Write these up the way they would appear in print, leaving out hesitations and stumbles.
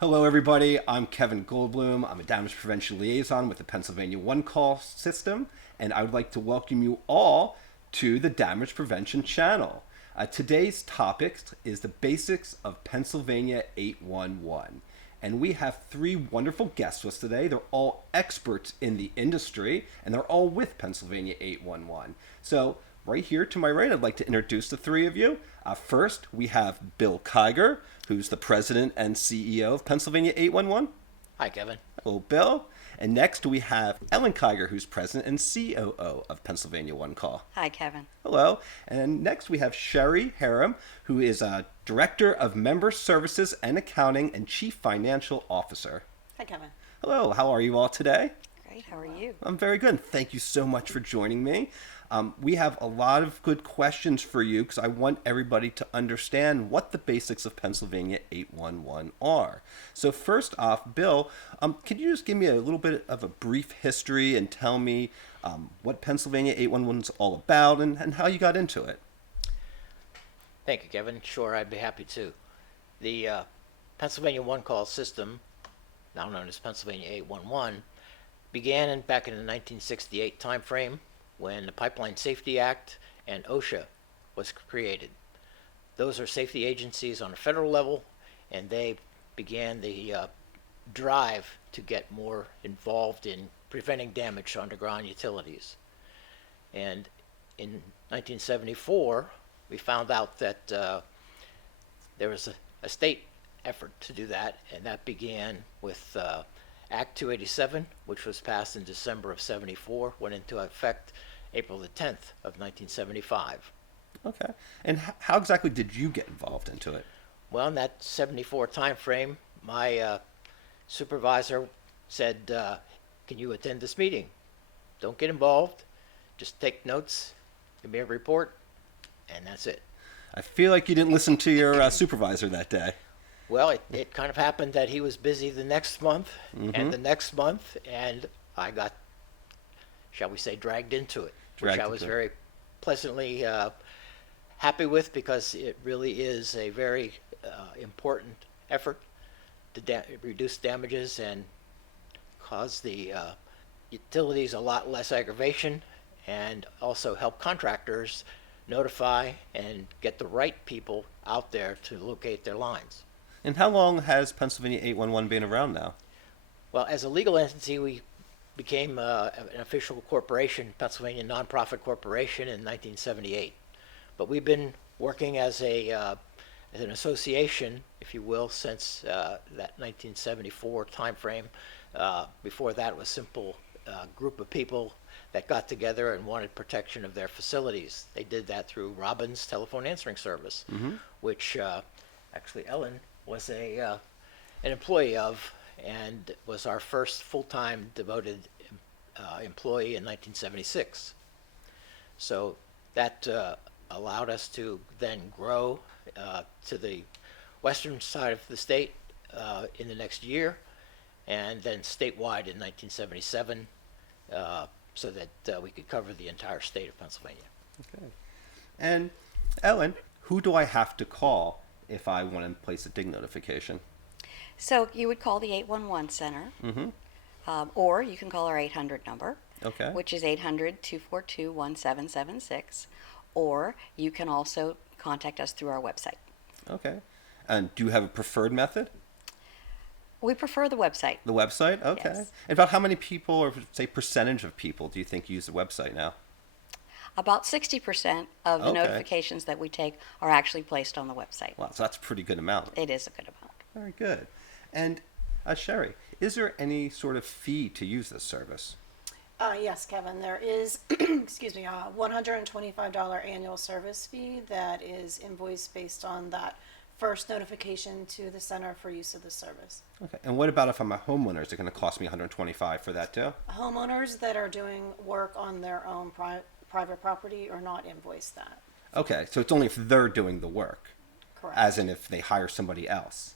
Hello, everybody. I'm Kevin Goldblum. I'm a damage prevention liaison with the Pennsylvania One Call system, and I would like to welcome you all to the Damage Prevention channel. Today's topic is the basics of Pennsylvania 811. And we have three wonderful guests with us today. They're all experts in the industry, and they're all with Pennsylvania 811. So, right here to my right, I'd like to introduce the three of you. First, we have Bill Kiger, who's the president and CEO of Pennsylvania 811. Hi, Kevin. Hello, Bill. And next, we have Ellen Kiger, who's president and COO of Pennsylvania One Call. Hi, Kevin. Hello. And next, we have Sherry Harum, who is Director of Member Services and Accounting and Chief Financial Officer. Hi, Kevin. Hello. How are you all today? Great. How are you? I'm very good. Thank you so much for joining me. We have a lot of good questions for you because I want everybody to understand what the basics of Pennsylvania 811 are. So first off, Bill, could you just give me a little bit of a brief history and tell me what Pennsylvania 811 is all about and how you got into it? Thank you, Kevin. Sure, I'd be happy to. The Pennsylvania One Call system, now known as Pennsylvania 811, began back in the 1968 timeframe when the Pipeline Safety Act and OSHA was created. Those are safety agencies on a federal level, and they began the drive to get more involved in preventing damage to underground utilities. And in 1974, we found out that there was a state effort to do that, and that began with Act 287, which was passed in December of 74, went into effect April the 10th of 1975. Okay. And how exactly did you get involved into it? Well, in that 74 time frame, my supervisor said, can you attend this meeting? Don't get involved, just take notes, give me a report, and that's it. I feel like you didn't listen to your supervisor that day. Well, it kind of happened that he was busy the next month and the next month, and I got, shall we say, dragged into it, which I was very pleasantly happy with because it really is a very important effort to reduce damages and cause the utilities a lot less aggravation and also help contractors notify and get the right people out there to locate their lines. And how long has Pennsylvania 811 been around now? Well, as a legal entity, we became an official corporation, Pennsylvania Nonprofit Corporation, in 1978. But we've been working as an association, if you will, since that 1974 timeframe. Before that, it was a simple group of people that got together and wanted protection of their facilities. They did that through Robbins Telephone Answering Service, which actually Ellen was an employee of and was our first full-time devoted employee in 1976. So that allowed us to then grow to the western side of the state in the next year, and then statewide in 1977, so that we could cover the entire state of Pennsylvania. Okay. And Ellen, who do I have to call if I want to place a dig notification? So you would call the 811 center, or you can call our 800 number, which is 800-242-1776, or you can also contact us through our website. Okay. And do you have a preferred method? We prefer the website. The website? Okay. Yes. And about how many people, or say percentage of people, do you think use the website now? About 60% of the notifications that we take are actually placed on the website. Wow, so that's a pretty good amount. It is a good amount. Very good. And Sherry, is there any sort of fee to use this service? Yes, Kevin, there is, excuse me, a $125 annual service fee that is invoiced based on that first notification to the center for use of the service. Okay. And what about if I'm a homeowner? Is it going to cost me $125 for that too? Homeowners that are doing work on their own private property are not invoiced that. Okay, so it's only if they're doing the work. Correct. As in if they hire somebody else.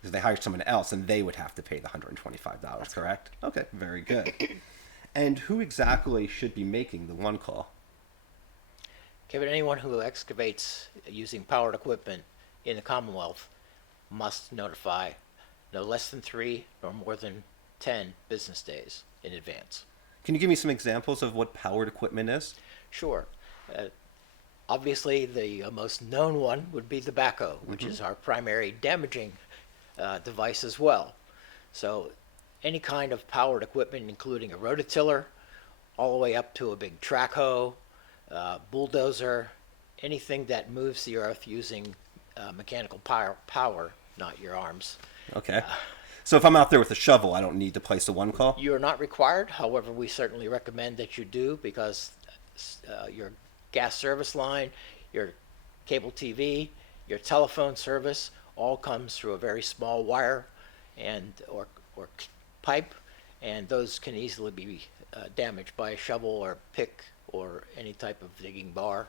Because they hire someone else and they would have to pay the $125, correct? Okay, very good. And who exactly should be making the one call? Kevin, anyone who excavates using powered equipment in the Commonwealth must notify no less than 3 nor more than 10 business days in advance. Can you give me some examples of what powered equipment is? Sure. Uh, Obviously, the most known one would be the backhoe, which is our primary damaging device as well. So any kind of powered equipment, including a rototiller, all the way up to a big track hoe, bulldozer, anything that moves the earth using mechanical power, not your arms. Okay. So if I'm out there with a shovel, I don't need to place a one call? You are not required. However, we certainly recommend that you do, because your gas service line, your cable TV, your telephone service all comes through a very small wire and or pipe, and those can easily be damaged by a shovel or pick or any type of digging bar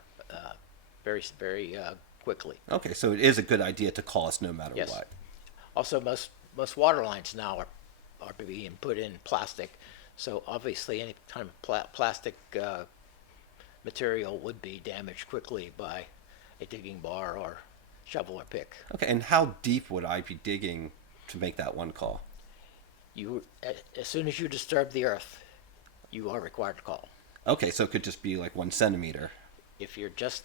very quickly. Okay, so it is a good idea to call us no matter Yes. what. Also, most water lines now are being put in plastic, so obviously any kind of plastic material would be damaged quickly by a digging bar or shovel or pick. Okay, and how deep would I be digging to make that one call? As soon as you disturb the earth, you are required to call. Okay, so it could just be like 1 centimeter. If you're just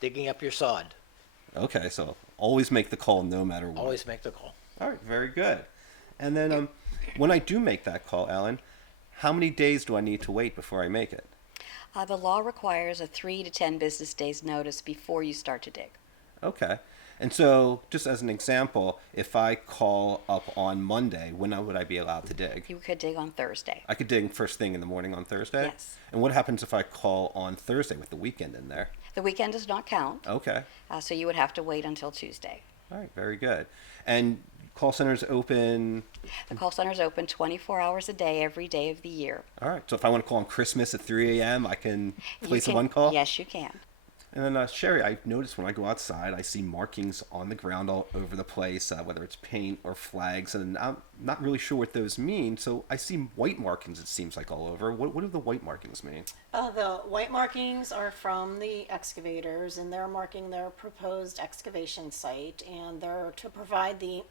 digging up your sod, Okay, so always make the call no matter what. always make the call. All right, very good. And then when I do make that call, Alan, how many days do I need to wait before I make it? The law requires a 3 to 10 business days notice before you start to dig. Okay. And so, just as an example, if I call up on Monday, when would I be allowed to dig? You could dig on Thursday. I could dig first thing in the morning on Thursday? Yes. And what happens if I call on Thursday with the weekend in there? The weekend does not count, Okay. so you would have to wait until Tuesday. All right, very good. And call centers open. The call center is open 24 hours a day, every day of the year. All right, so if I want to call on Christmas at 3 a.m., I can place a one call? Yes, you can. And then, Sherry, I've noticed when I go outside, I see markings on the ground all over the place, whether it's paint or flags, and I'm not really sure what those mean. So I see white markings, it seems like, all over. What do the white markings mean? The white markings are from the excavators, and they're marking their proposed excavation site, and they're to provide the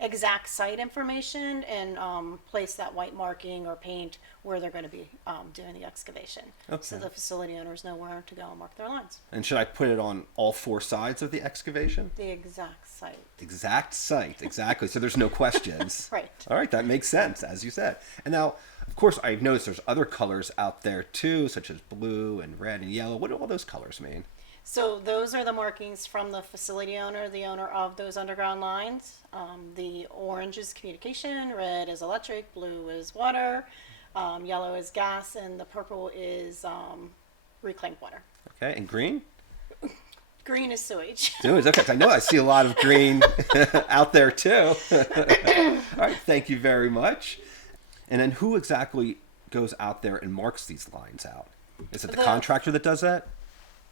exact site information and place that white marking or paint where they're going to be doing the excavation. Okay. So the facility owners know where to go and mark their lines. And should I put it on all 4 sides of the excavation? The exact site. Exact site, exactly. So there's no questions. Right. All right, that makes sense, as you said. And now, of course, I've noticed there's other colors out there too, such as blue and red and yellow. What do all those colors mean? So those are the markings from the facility owner, the owner of those underground lines. The orange is communication, red is electric, blue is water, yellow is gas, and the purple is reclaimed water. Okay, and green? Green is sewage. Sewage, okay. I know I see a lot of green out there too. All right, thank you very much. And then who exactly goes out there and marks these lines out? Is it the contractor that does that?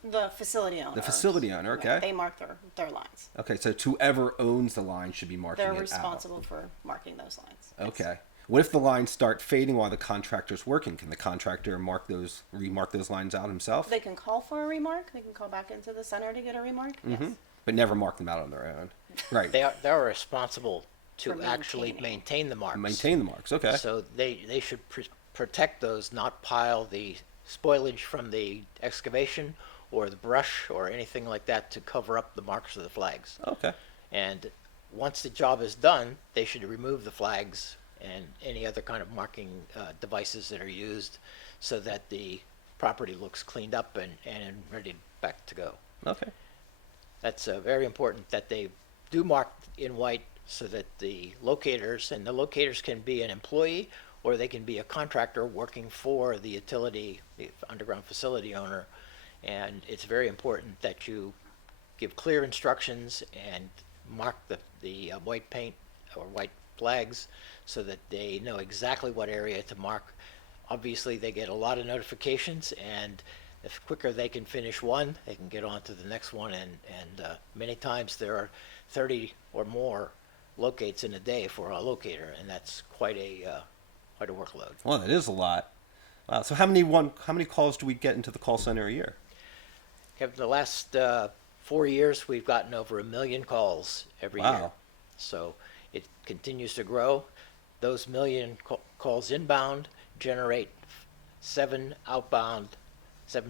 The facility owner. The facility owner, okay. Right, they mark their lines. Okay, so it's whoever owns the line should be marking They're it out. responsible for marking those lines. Yes. Okay. What if the lines start fading while the contractor's working? Can the contractor remark those lines out himself? They can call for a remark. They can call back into the center to get a remark. Yes. But never mark them out on their own. Right. They're responsible to For actually maintaining. maintain the marks. Maintain the marks, okay. So they should protect those, not pile the spoilage from the excavation or the brush or anything like that to cover up the marks of the flags. Okay. And once the job is done, they should remove the flags and any other kind of marking devices that are used so that the property looks cleaned up and ready back to go. Okay. That's very important that they do mark in white so that the locators, and the locators can be an employee or they can be a contractor working for the utility, the underground facility owner. And it's very important that you give clear instructions and mark the white paint or white flags so that they know exactly what area to mark. Obviously, they get a lot of notifications, and the quicker they can finish one, they can get on to the next one. And many times there are 30 or more locates in a day for a locator, and that's quite a workload. Well, that is a lot. Wow. So how many calls do we get into the call center a year? Kevin, the last 4 years, we've gotten over 1 million calls every year. Wow. So it continues to grow. Those million calls inbound generate 7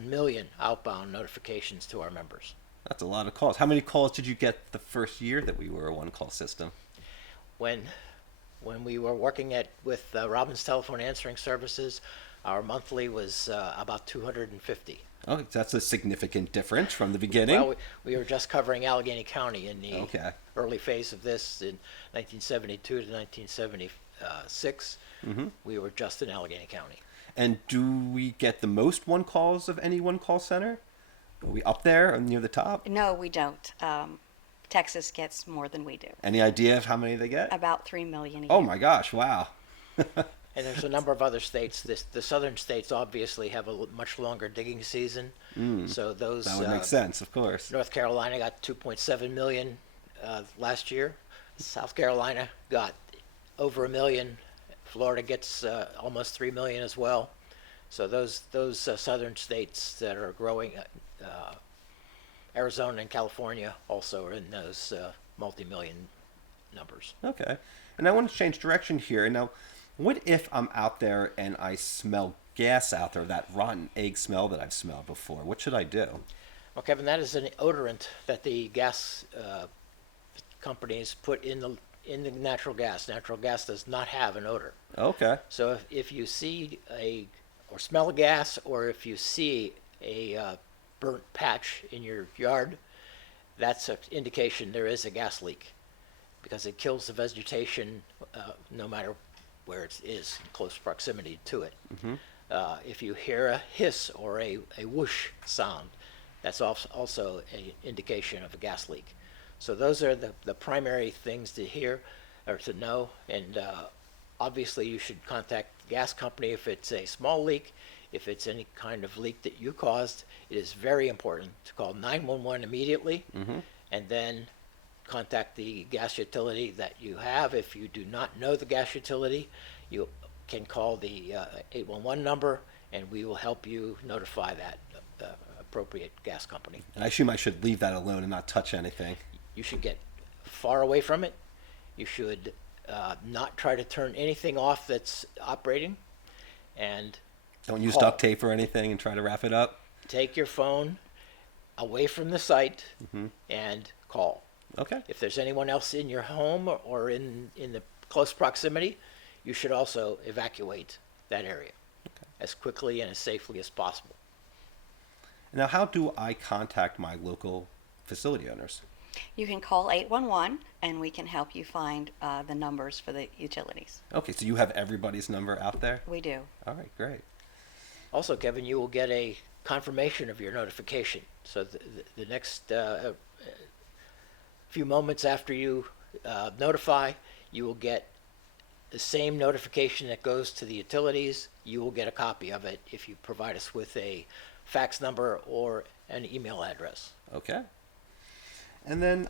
million outbound notifications to our members. That's a lot of calls. How many calls did you get the first year that we were a one-call system? When we were working with Robbins Telephone Answering Services, our monthly was about 250. Oh, that's a significant difference from the beginning. Well, we were just covering Allegheny County in the Okay. early phase of this in 1972 to 1976. We were just in Allegheny County. And do we get the most one calls of any one call center? Are we up there or near the top? No, we don't. Texas gets more than we do. Any idea of how many they get? About 3 million a year. Oh my gosh, wow. And there's a number of other states. The southern states obviously have a much longer digging season. So those That would make sense, of course. North Carolina got 2.7 million last year. South Carolina got over 1 million. Florida gets almost 3 million as well. So those southern states that are growing, Arizona and California also are in those multi-million numbers. Okay. And I want to change direction here. Now, what if I'm out there and I smell gas out there, that rotten egg smell that I've smelled before? What should I do? Well, Kevin, that is an odorant that the gas companies put in the natural gas. Natural gas does not have an odor. Okay. So if you see or smell a gas, or if you see a burnt patch in your yard, that's an indication there is a gas leak, because it kills the vegetation no matter where it is in close proximity to it. If you hear a hiss or a whoosh sound, that's also an indication of a gas leak. So those are the primary things to hear or to know. And obviously you should contact the gas company if it's a small leak. If it's any kind of leak that you caused, it is very important to call 911 immediately, and then contact the gas utility that you have. If you do not know the gas utility, you can call the 811 number, and we will help you notify that appropriate gas company. I assume I should leave that alone and not touch anything. You should get far away from it. You should not try to turn anything off that's operating, and Don't use call. duct tape or anything and try to wrap it up. Take your phone away from the site and call. Okay. If there's anyone else in your home or in the close proximity, you should also evacuate that area as quickly and as safely as possible. Now, how do I contact my local facility owners? You can call 811 and we can help you find the numbers for the utilities. Okay, so you have everybody's number out there? We do. All right, great. Also, Kevin, you will get a confirmation of your notification. So the next few moments after you notify, you will get the same notification that goes to the utilities. You will get a copy of it if you provide us with a fax number or an email address. Okay. And then,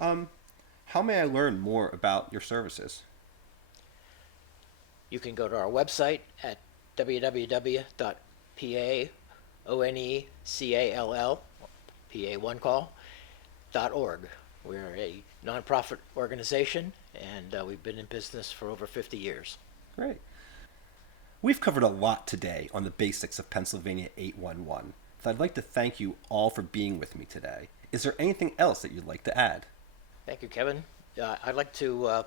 how may I learn more about your services? You can go to our website at www.paonecall.org. We're a nonprofit organization, and we've been in business for over 50 years. Great. We've covered a lot today on the basics of Pennsylvania 811. So I'd like to thank you all for being with me today. Is there anything else that you'd like to add? Thank you, Kevin. I'd like to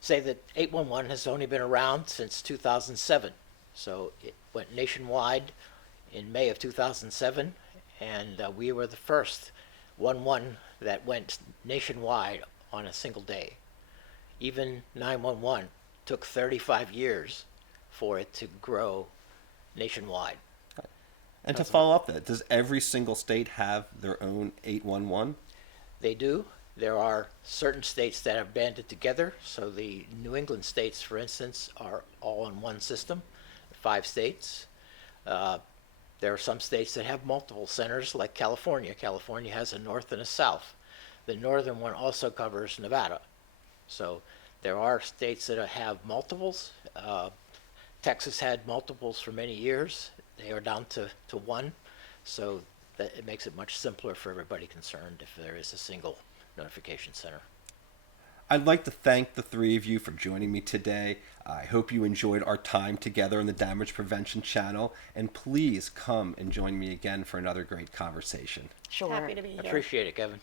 say that 811 has only been around since 2007. So it went nationwide in May of 2007, and we were the first 1-1 that went nationwide on a single day. Even 911 took 35 years for it to grow nationwide. And to follow up that, does every single state have their own 811? They do. There are certain states that have banded together. So the New England states, for instance, are all in one system, 5 states. There are some states that have multiple centers, like California. California has a north and a south. The northern one also covers Nevada. So there are states that have multiples. Texas had multiples for many years. They are down to 1. So that it makes it much simpler for everybody concerned if there is a single notification center. I'd like to thank the three of you for joining me today. I hope you enjoyed our time together on the Damage Prevention Channel, and please come and join me again for another great conversation. Sure. Happy to be here. Appreciate it, Kevin.